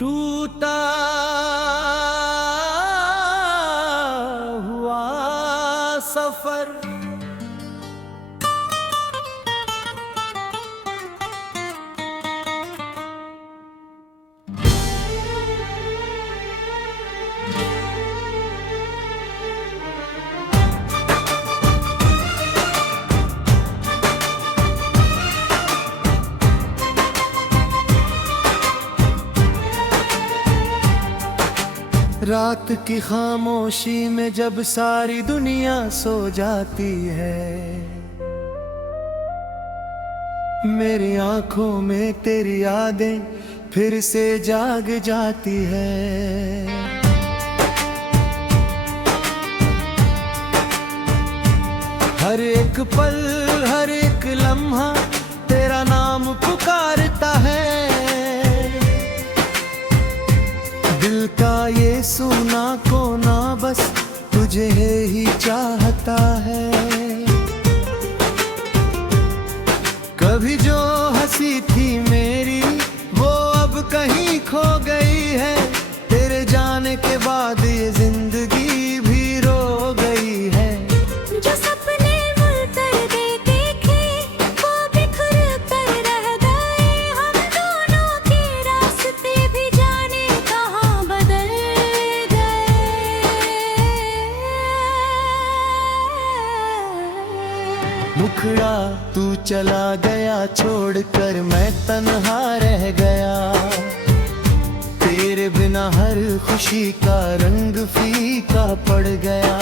टूटा हुआ सफर। रात की खामोशी में जब सारी दुनिया सो जाती है, मेरी आंखों में तेरी यादें फिर से जाग जाती है। हर एक पल हर एक लम्हा तेरा नाम पुकारता है। दिल का ये सुना कोना बस तुझे ही चाहता है। कभी जो हंसी थी मेरी वो अब कहीं खो गई है। तेरे जाने के बाद ये जिंदगी भी रो गई है। जो सपने मुलतर देखे वो बिखर कर रह गए। हम दोनों के रास्ते भी जाने कहाँ बदल गए। मुखड़ा तू चला गया छोड़कर मैं तन्हा रह गया। तेरे बिना हर खुशी का रंग फीका पड़ गया।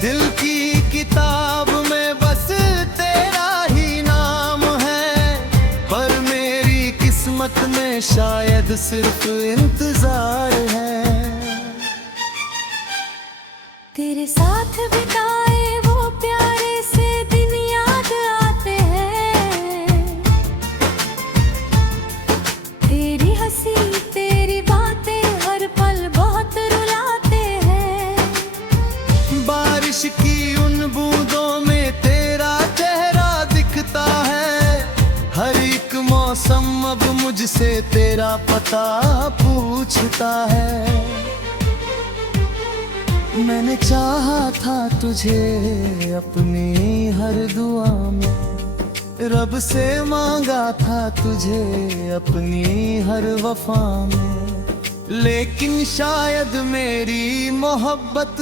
दिल की किताब में बस तेरा ही नाम है, पर मेरी किस्मत में शायद सिर्फ इंतजार है। तेरे साथ बिताए वो प्यारे से दिन याद आते हैं। तेरी हंसी तेरी बातें हर पल बहुत रुलाते हैं। बारिश की उन बूंदों में तेरा चेहरा दिखता है। हर एक मौसम अब मुझसे तेरा पता पूछता है। मैंने चाहा था तुझे अपनी हर दुआ में, रब से मांगा था तुझे अपनी हर वफा में। लेकिन शायद मेरी मोहब्बत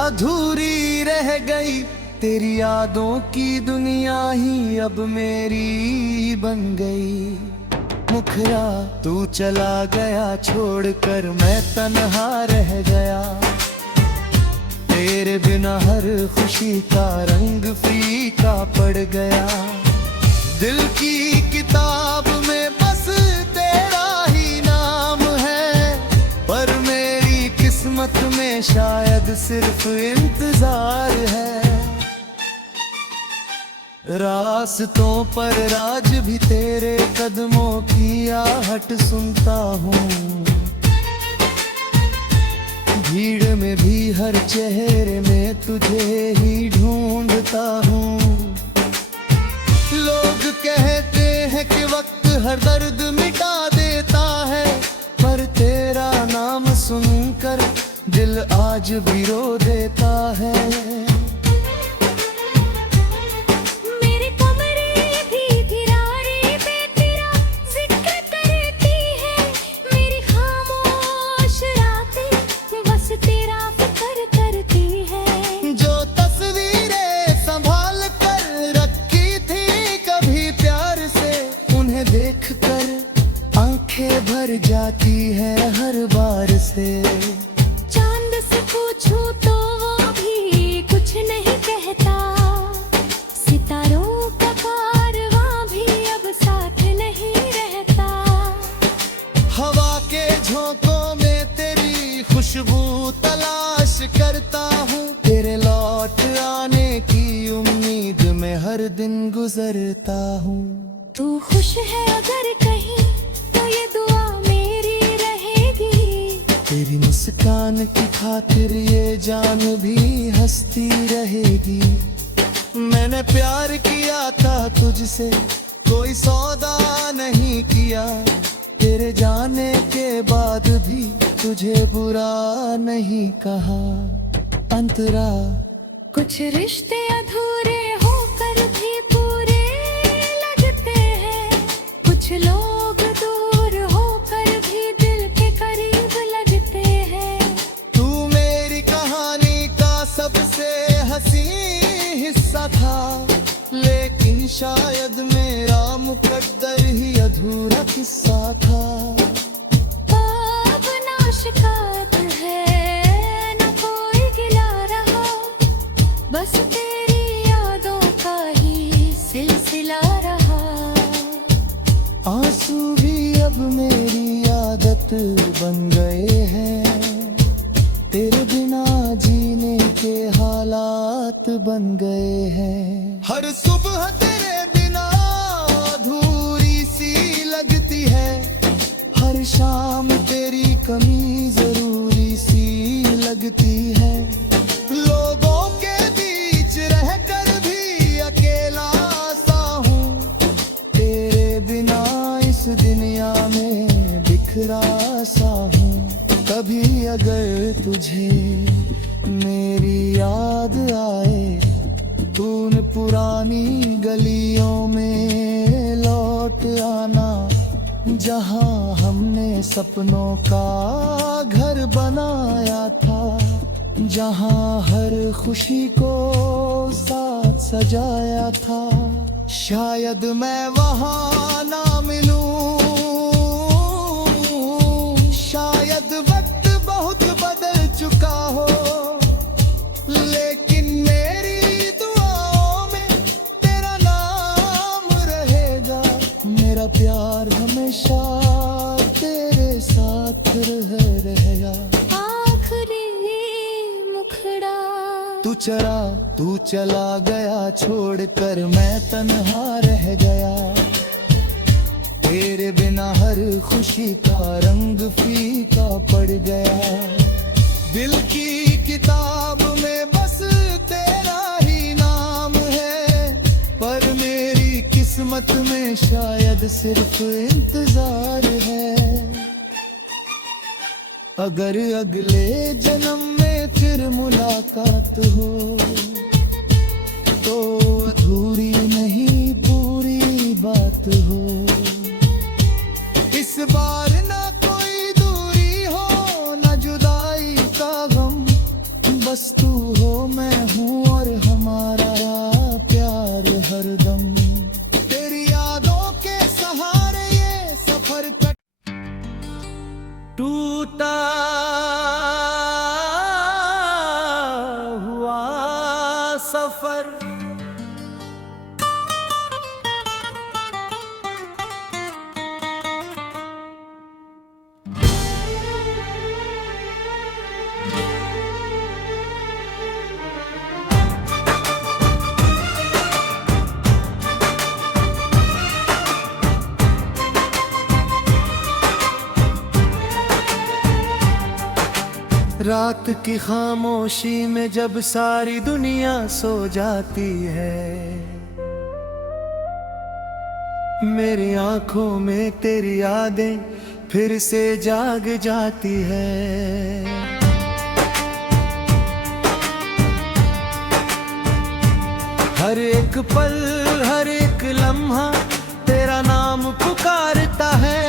अधूरी रह गई। तेरी यादों की दुनिया ही अब मेरी बन गई। मुखड़ा तू चला गया छोड़कर मैं तन्हा रह गया। तेरे बिना हर खुशी का रंग फीका पड़ गया। दिल की किताब में बस तेरा ही नाम है, पर मेरी किस्मत में शायद सिर्फ इंतजार है। रास्तों पर राज भी तेरे कदमों की आहट सुनता हूँ। भीड़ में भी हर चेहरे में तुझे ही ढूंढता हूँ। लोग कहते हैं कि वक्त हर दर्द मिटा देता है, पर तेरा नाम सुनकर दिल आज भी रो देता है। आंखें भर जाती है हर बार से। चांद से पूछूं तो वो भी कुछ नहीं कहता। सितारों का कारवां भी अब साथ नहीं रहता। हवा के झोंकों में तेरी खुशबू तलाश करता हूँ। तेरे लौट आने की उम्मीद में हर दिन गुजरता हूँ। तू खुश है अगर कहीं तो ये दुआ मेरी रहेगी। तेरी मुस्कान की खातिर ये जान भी हंसती रहेगी। मैंने प्यार किया था तुझसे, कोई सौदा नहीं किया। तेरे तेरे जाने के बाद भी तुझे बुरा नहीं कहा। अंतरा कुछ रिश्ते अधूरे होकर भी पूरे लगते हैं, कुछ लोग दूर होकर भी दिल के करीब लगते हैं। तू मेरी कहानी का सबसे हंसी हिस्सा था, लेकिन शायद मेरा मुकद्दर ही अधूरा किस्सा था। अब ना शिकायत है न कोई गिला रहा, बस तेरी यादों का ही सिलसिला रहा। आंसू भी अब मेरी आदत बन गए हैं, तेरे बिना जीने के हालात बन गए हैं। हर सुबह तेरे बिना अधूरी सी लगती है, हर शाम तेरी कमी जरूरी सी लगती है। लोगों के बीच रहकर भी अकेला सा हूँ, तेरे बिना इस दुनिया में बिखरा सा हूँ। कभी अगर तुझे मेरी याद आए, तूने पुरानी गलियों में लौट आना, जहाँ हमने सपनों का घर बनाया था, जहाँ हर खुशी को साथ सजाया था। शायद मैं वहाँ ना मिलूं, शायद वक्त बहुत बदल चुका हो, लेकिन मेरी दुआओं में तेरा नाम रहेगा। मेरा प्यार हमेशा तेरे साथ रहेगा। आखिरी मुखड़ा तू चला गया छोड़कर मैं तन्हा रह गया, तेरे बिना हर खुशी का रंग फीका पड़ गया। दिल की किताब में बस तेरा ही नाम है, पर मेरी किस्मत में शायद सिर्फ इंतजार है। अगर अगले जन्म में फिर मुलाकात हो, तो अधूरी नहीं पूरी बात हो। इस बार ना कोई दूरी हो, ना जुदाई का गम, बस तू हो मैं हूँ और हमारा प्यार हरदम। तेरी यादों के सहारे ये सफर कट टूटा हुआ सफर। रात की खामोशी में जब सारी दुनिया सो जाती है, मेरी आंखों में तेरी यादें फिर से जाग जाती है। हर एक पल हर एक लम्हा तेरा नाम पुकारता है,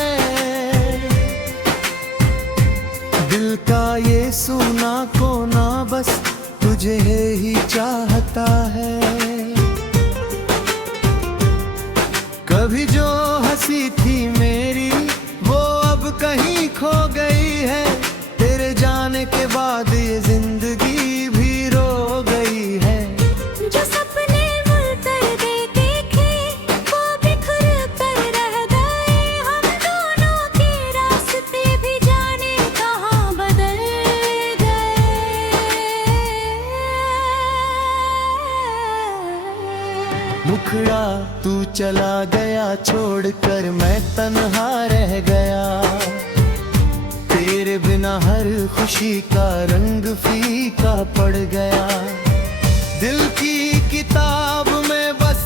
दिल का ये सुना कोना बस तुझे ही चाहता है। कभी जो हंसी थी मेरी वो अब कहीं खो गई है, तेरे जाने के बाद ये जिंदगी भी रो गई है। जो सपने मुलतर देखे वो बिखर कर रह गए, हम दोनों के रास्ते भी जाने कहाँ बदल गए। मुखड़ा तू चला गया छोड़कर मैं तन्हा रह गया, तेरे बिना हर खुशी का रंग फीका पड़ गया। दिल की किताब में बस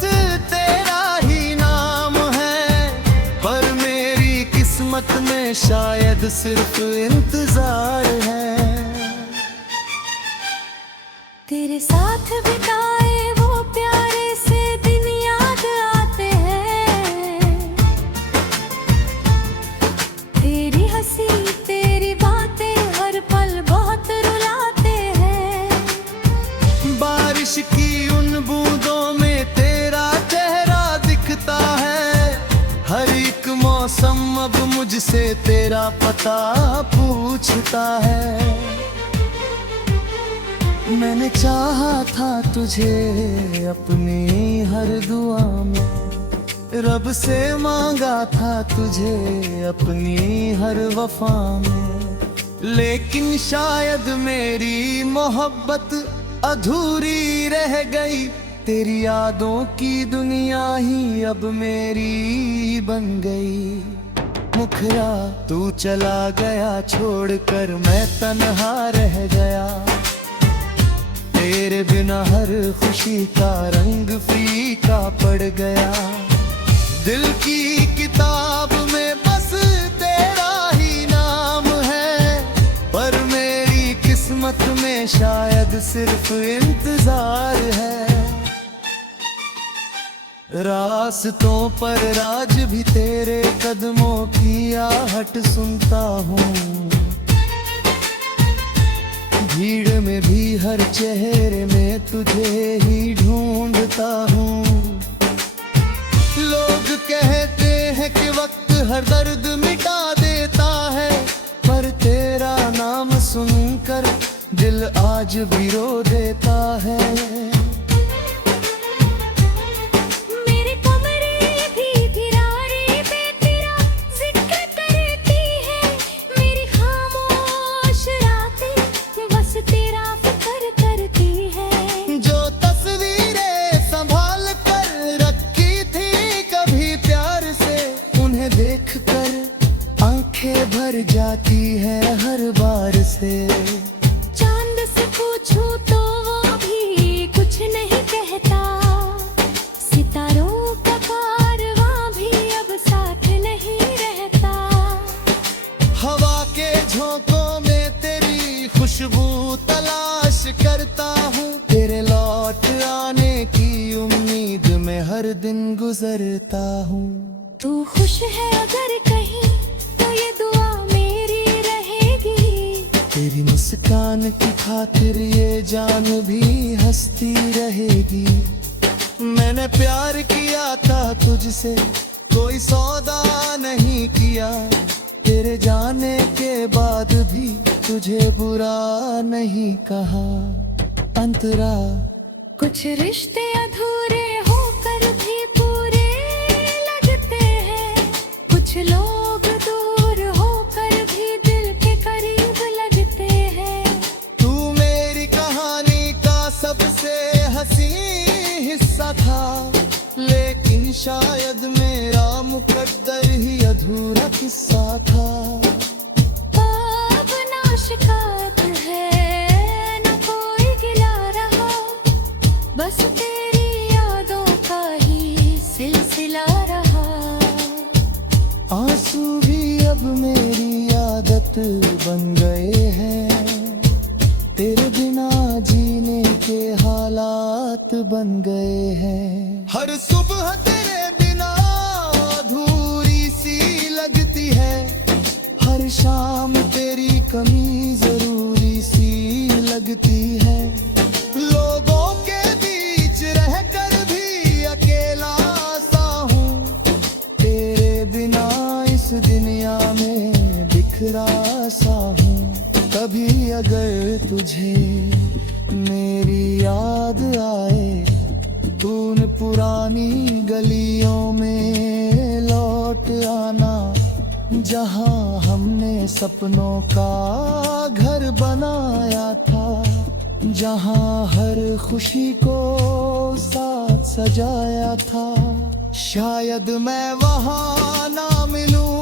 तेरा ही नाम है, पर मेरी किस्मत किस्मत में शायद सिर्फ इंतजार है। तेरे साथ बिताए वो प्यारे से दिन याद आते हैं। तेरी हंसी तेरी बातें हर पल बहुत रुलाते हैं। बारिश की उन बूंदों में तेरा चेहरा दिखता है। हर एक मौसम अब मुझसे तेरा पता पूछता है। मैंने चाहा था तुझे अपनी हर दुआ में, रब से मांगा था तुझे अपनी हर वफा में। लेकिन शायद मेरी मोहब्बत अधूरी रह गई। तेरी यादों की दुनिया ही अब मेरी बन गई। मुखरा तू चला गया छोड़कर मैं तन्हा रह गया। तेरे बिना हर खुशी का रंग फीका पड़ गया। दिल की किताब में बस तेरा ही नाम है, पर मेरी किस्मत में शायद सिर्फ इंतजार है। रास्तों पर राज भी तेरे कदमों की आहट सुनता हूँ। भीड़ में भी हर चेहरे में तुझे ही ढूंढता हूँ। लोग कहते हैं कि वक्त हर दर्द मिटा देता है, पर तेरा नाम सुनकर दिल आज भी रो देता है। भर जाती है हर बार से। चांद से पूछूं तो वो भी कुछ नहीं कहता। सितारों का कारवां भी अब साथ नहीं रहता। हवा के झोंकों में तेरी खुशबू तलाश करता हूँ। तेरे लौट आने की उम्मीद में हर दिन गुजरता हूँ। तू खुश है अगर कहीं तो ये दुआ मेरी रहेगी। तेरी मुस्कान की खातिर ये जान भी हंसती रहेगी। मैंने प्यार किया था तुझसे, कोई सौदा नहीं किया। तेरे जाने के बाद भी तुझे बुरा नहीं कहा। अंतरा कुछ रिश्ते अधूरे होकर भी पूरे लगते हैं। कुछ लोग दूर होकर भी दिल के करीब लगते हैं। तू मेरी कहानी का सबसे हंसी हिस्सा था, लेकिन शायद मेरा मुकद्दर ही अधूरा किस्सा था। अब ना शिकायत है न कोई गिला रहा, बस तेरी यादों का ही सिलसिला रहा। आंसू भी अब मेरी आदत बन गए हैं। तेरे बिना जीने के हालात बन गए हैं। हर सुबह तेरे बिना अधूरी सी लगती है। हर शाम तेरी कमी जरूरी सी लगती है। लोगों के बीच रहकर भी अकेला सा हूँ। तेरे बिना इस दुनिया में बिखरा सा हूँ। कभी अगर तुझे मेरी याद आए, तूने पुरानी गलियों में लौट आना, जहाँ हमने सपनों का घर बनाया था। जहाँ हर खुशी को साथ सजाया था। शायद मैं वहाँ ना मिलूं,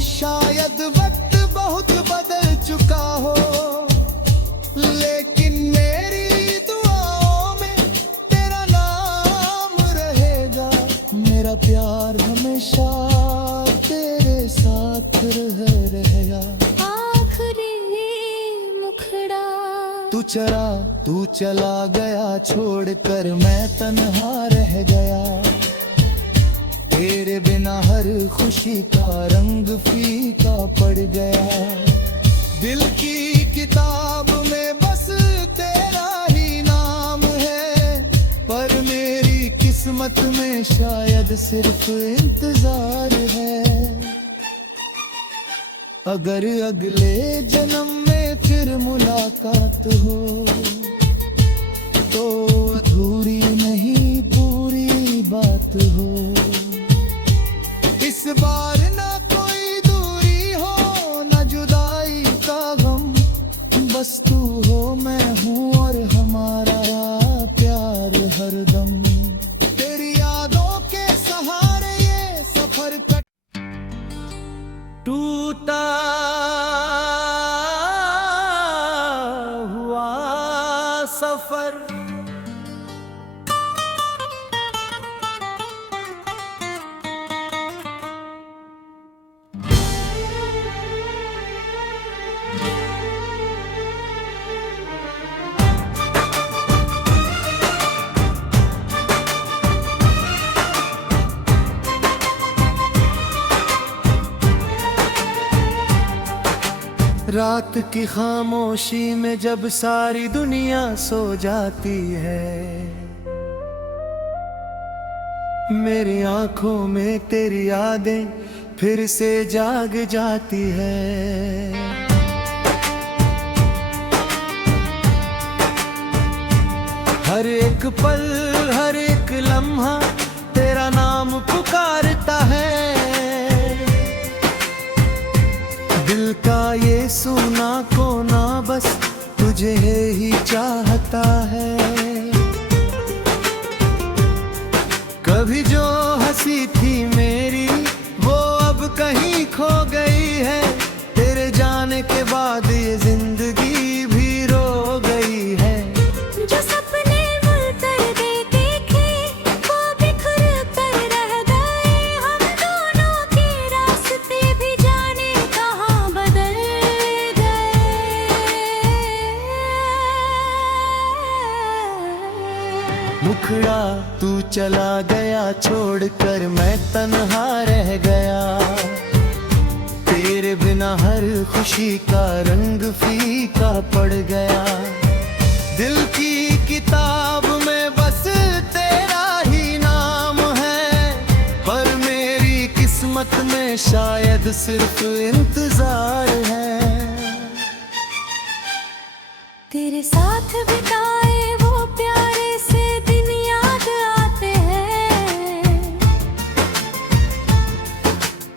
शायद वक्त बहुत बदल चुका हो, लेकिन मेरी दुआओं में तेरा नाम रहेगा। मेरा प्यार हमेशा आखिर है रहया आखिरी मुखड़ा। तू चला गया छोड़ कर मैं तन्हा रह गया। तेरे बिना हर खुशी का रंग फीका पड़ गया। दिल की किताब में बस तेरा ही नाम है, पर मेरी किस्मत में शायद सिर्फ इंतजार है। अगर अगले जन्म में फिर मुलाकात हो तो अधूरी नहीं पूरी बात हो। इस बार ना कोई दूरी हो ना जुदाई का गम, बस तू हो मैं हूँ और हमारा प्यार हरदम। तेरी यादों के सहारे ये सफर कट टूटा हुआ सफर। रात की खामोशी में जब सारी दुनिया सो जाती है, मेरी आंखों में तेरी यादें फिर से जाग जाती है। हर एक पल हर एक लम्हा तेरा नाम पुकारता है। दिल का ये सुना कोना बस तुझे ही चाहता है। कभी जो हंसी थी मेरी वो अब कहीं खो गई है। तेरे जाने के बाद ये जिंदगी भी रो गई है। जो सपने मुलतर दे देखे वो बिखर कर रह गए। हम दोनों के रास्ते भी जाने कहाँ बदल गए। मुखड़ा तू चला गया छोड़ कर मैं तन्हा रह गया। तेरे बिना हर खुशी का रंग फीका पड़ गया। दिल की किताब में बस तेरा ही नाम है, पर मेरी किस्मत में शायद सिर्फ इंतजार है। तेरे साथ बिताए वो प्यारे से दिन याद आते हैं।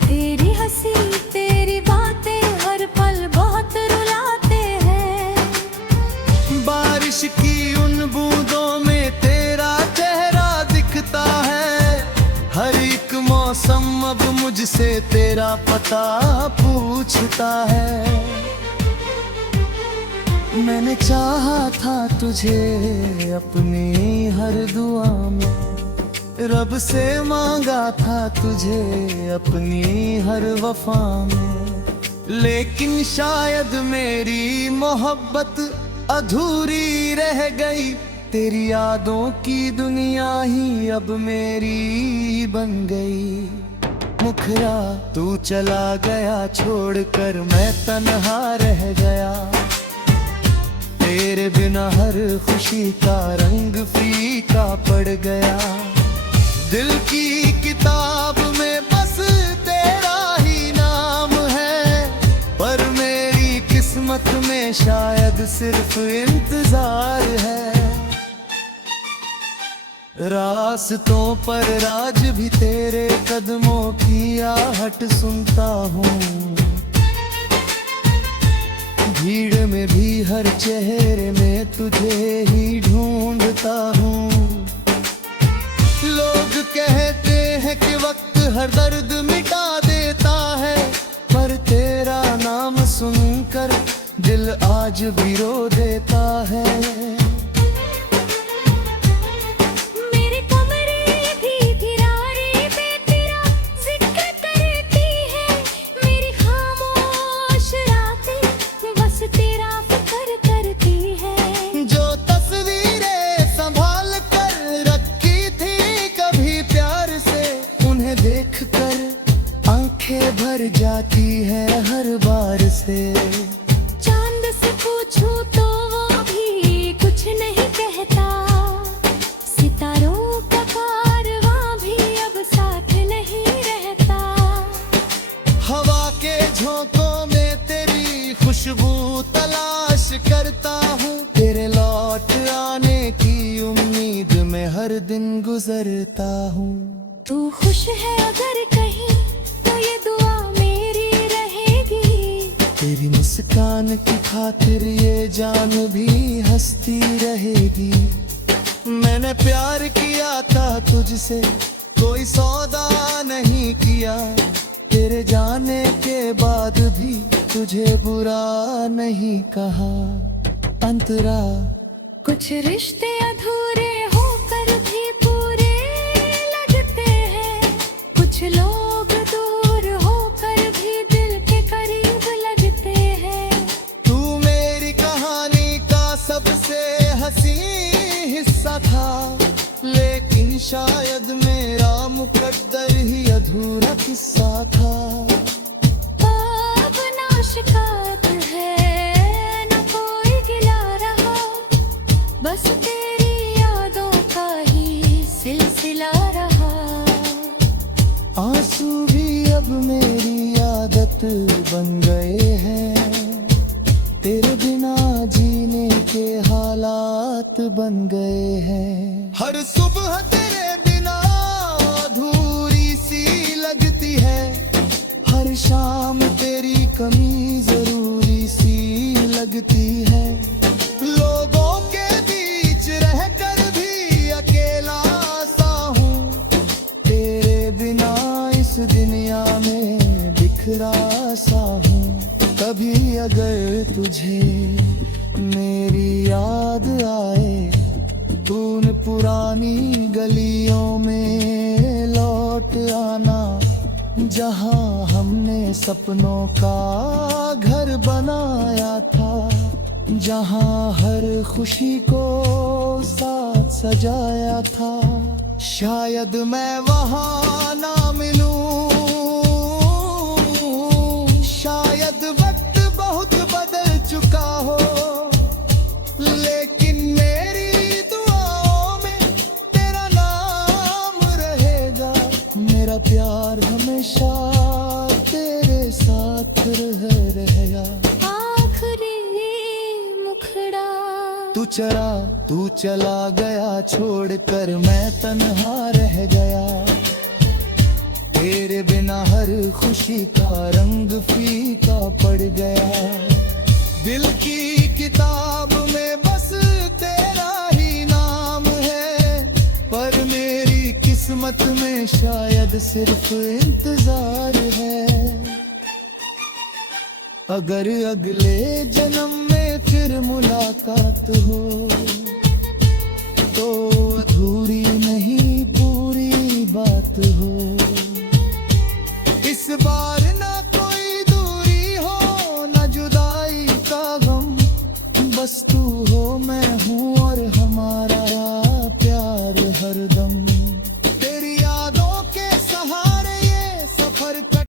तेरी हंसी तेरी बातें हर पल बहुत रुलाते हैं। बारिश की उन बूंदों में तेरा चेहरा दिखता है। हर एक मौसम अब मुझसे तेरा पता पूछता है। मैंने चाहा था तुझे अपनी हर दुआ में, रब से मांगा था तुझे अपनी हर वफा में। लेकिन शायद मेरी मोहब्बत अधूरी रह गई। तेरी यादों की दुनिया ही अब मेरी बन गई। मुखड़ा तू चला गया छोड़ कर मैं तन्हा रह गया। तेरे बिना हर खुशी का रंग फीका पड़ गया। दिल की किताब में बस तेरा ही नाम है, पर मेरी किस्मत में शायद सिर्फ इंतजार है। रास्तों पर राज भी तेरे कदमों की आहट सुनता हूँ। भीड़ में भी हर चेहरे में तुझे ही ढूंढता हूँ। लोग कहते हैं कि वक्त हर दर्द मिटा देता है, पर तेरा नाम सुनकर दिल आज भी रो देता है। मेरे कमरे भी दीवारें पे तेरा जिक्र करती है। मेरी ख्वाहिश आंखें भर जाती है हर बार से। चांद से पूछूं तो वो भी कुछ नहीं कहता, सितारों का कारवां भी अब साथ नहीं रहता। हवा के झोंकों में तेरी खुशबू तलाश करता हूँ, तेरे लौट आने की उम्मीद में हर दिन गुजरता हूँ। तू खुश है अगर कहीं तो ये दुआ मेरी रहेगी, तेरी मुस्कान की खातिर ये जान भी हंसती रहेगी। मैंने प्यार किया था तुझसे, कोई सौदा नहीं किया, तेरे जाने के बाद भी तुझे बुरा नहीं कहा। अंतरा कुछ रिश्ते अधूरे होकर भी पूरे लगते हैं, कुछ लोग दूर होकर भी दिल के करीब लगते हैं। तू मेरी कहानी का सबसे हंसी हिस्सा था, लेकिन शायद मेरा मुकद्दर ही अधूरा किस्सा था। अब ना शिकायत है न कोई गिला रहा, बस तेरी यादों का ही सिलसिला रहा। आंसू भी अब मेरी आदत बन गए हैं, तेरे बिना जीने के हालात बन गए हैं। हर सुबह तेरे बिना अधूरी सी लगती है, हर शाम तेरी कमी जरूरी सी लगती है। लोगों के बीच रहकर भी अकेला सा हूँ, तेरे बिना इस दुनिया में बिखरा सा हूँ। कभी अगर तुझे मेरी याद आए, तूने पुरानी गलियों में लौट आना, जहाँ हमने सपनों का घर बनाया था, जहाँ हर खुशी को साथ सजाया था। शायद मैं वहाँ ना मिलूं, शायद वक्त बहुत बदल चुका हो, लेकिन मेरी दुआओं में तेरा नाम रहेगा। मेरा प्यार हमेशा तेरे साथ रहेगा। आखिरी मुखड़ा तू चला गया छोड़कर मैं तन्हा रह गया, तेरे बिना हर खुशी का रंग फीका पड़ गया। दिल की किताब में बस तेरा ही नाम है, पर मेरी किस्मत में शायद सिर्फ इंतजार है। अगर अगले जन्म में फिर मुलाकात हो, तो अधूरी नहीं पूरी बात हो। इस बार ना कोई दूरी हो, ना जुदाई का गम, बस तू हो मैं हूँ और हमारा प्यार हरदम।